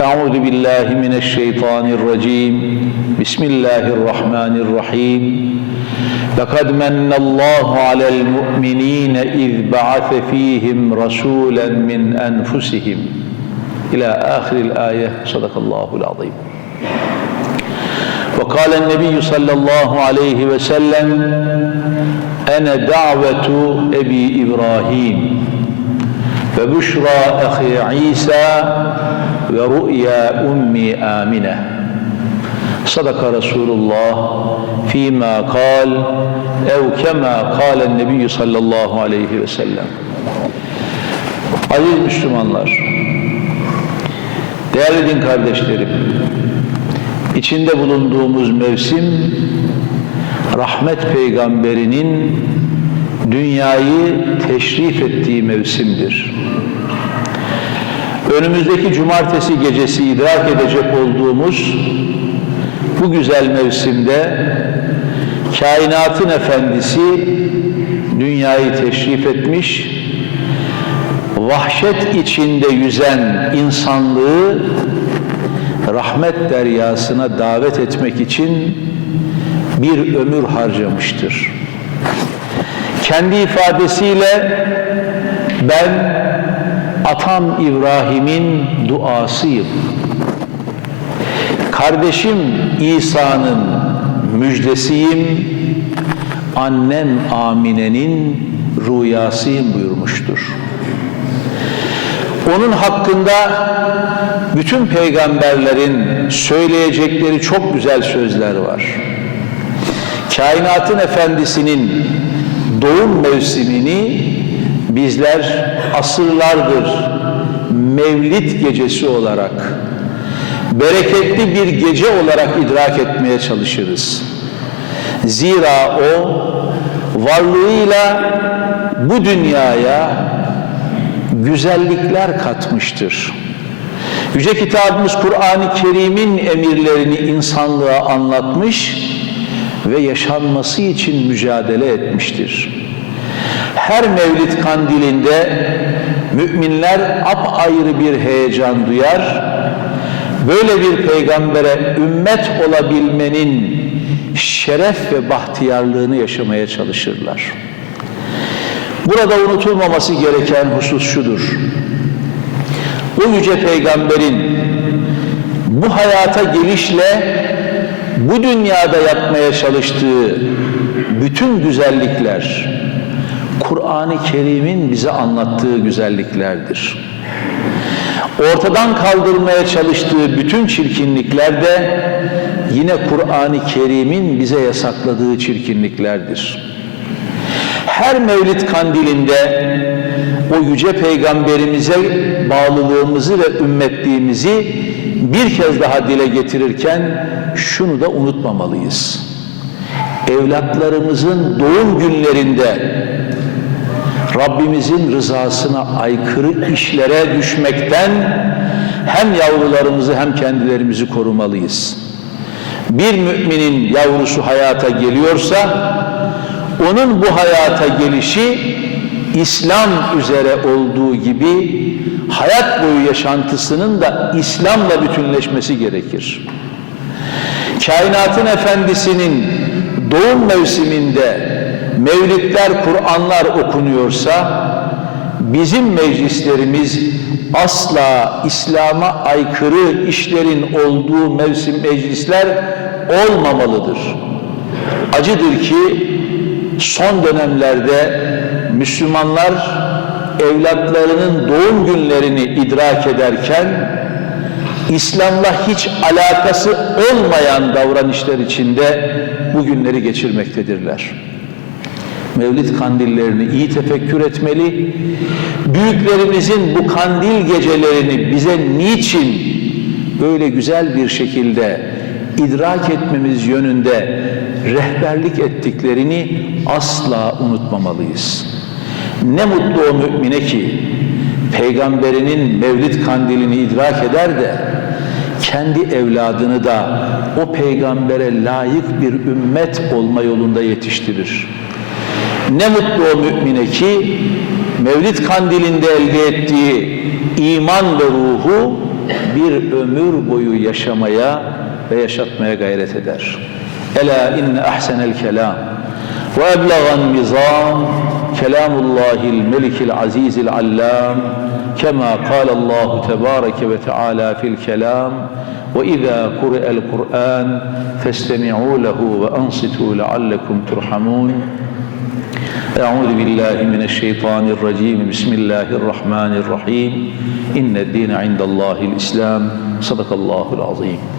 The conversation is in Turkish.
أعوذ بالله من الشيطان الرجيم بسم الله الرحمن الرحيم لقد من الله على المؤمنين إذ بعث فيهم رسولا من أنفسهم إلى آخر الآية صدق الله العظيم وقال النبي صلى الله عليه وسلم أنا دعوة أبي إبراهيم فبشرى أخي عيسى ورؤيا أمي آمنة صدق رسول الله فيما قال أو كما قال النبي صلى الله عليه وسلم Aziz Müslümanlar, değerli din kardeşlerim, içinde bulunduğumuz mevsim rahmet peygamberinin dünyayı teşrif ettiği mevsimdir. Önümüzdeki cumartesi gecesi idrak edecek olduğumuz bu güzel mevsimde kainatın efendisi dünyayı teşrif etmiş, vahşet içinde yüzen insanlığı rahmet deryasına davet etmek için bir ömür harcamıştır. Kendi ifadesiyle ben atam İbrahim'in duasıyım. Kardeşim İsa'nın müjdesiyim. Annem Amine'nin rüyasıyım buyurmuştur. Onun hakkında bütün peygamberlerin söyleyecekleri çok güzel sözler var. Kainatın efendisinin doğum mevsimini bizler asırlardır Mevlid gecesi olarak bereketli bir gece olarak idrak etmeye çalışırız. Zira o varlığıyla bu dünyaya güzellikler katmıştır. Yüce kitabımız Kur'an-ı Kerim'in emirlerini insanlığa anlatmış ve yaşanması için mücadele etmiştir. Her Mevlid kandilinde müminler apayrı bir heyecan duyar. Böyle bir peygambere ümmet olabilmenin şeref ve bahtiyarlığını yaşamaya çalışırlar. Burada unutulmaması gereken husus şudur. O yüce peygamberin bu hayata gelişle bu dünyada yapmaya çalıştığı bütün güzellikler Kur'an-ı Kerim'in bize anlattığı güzelliklerdir. Ortadan kaldırmaya çalıştığı bütün çirkinlikler de yine Kur'an-ı Kerim'in bize yasakladığı çirkinliklerdir. Her Mevlid kandilinde o yüce peygamberimize bağlılığımızı ve ümmetliğimizi bir kez daha dile getirirken şunu da unutmamalıyız. Evlatlarımızın doğum günlerinde Rabbimizin rızasına aykırı işlere düşmekten hem yavrularımızı hem kendilerimizi korumalıyız. Bir müminin yavrusu hayata geliyorsa onun bu hayata gelişi İslam üzere olduğu gibi hayat boyu yaşantısının da İslam'la bütünleşmesi gerekir. Kainatın efendisinin doğum mevsiminde mevlidler, Kur'anlar okunuyorsa bizim meclislerimiz asla İslam'a aykırı işlerin olduğu mevsim meclisler olmamalıdır. Acıdır ki son dönemlerde Müslümanlar evlatlarının doğum günlerini idrak ederken İslam'la hiç alakası olmayan davranışlar içinde bu günleri geçirmektedirler. Mevlid kandillerini iyi tefekkür etmeli. Büyüklerimizin bu kandil gecelerini bize niçin böyle güzel bir şekilde idrak etmemiz yönünde rehberlik ettiklerini asla unutmamalıyız. Ne mutlu o mümine ki peygamberinin mevlid kandilini idrak eder de kendi evladını da o peygambere layık bir ümmet olma yolunda yetiştirir. Ne mutlu o mümine ki Mevlid kandilinde elde ettiği iman ve ruhu bir ömür boyu yaşamaya ve yaşatmaya gayret eder. Ela inne ahsenel kelam ve eblegan nizam kelamullahil melikil azizil allam kema kâlallahu tebâreke ve teâlâ fil kelam وإذا قرئ القرآن فاستمعوا له وأنصتوا لعلكم ترحمون أعوذ بالله من الشيطان الرجيم. بسم الله الرحمن الرحيم. إن الدين عند الله الإسلام. صدق الله العظيم.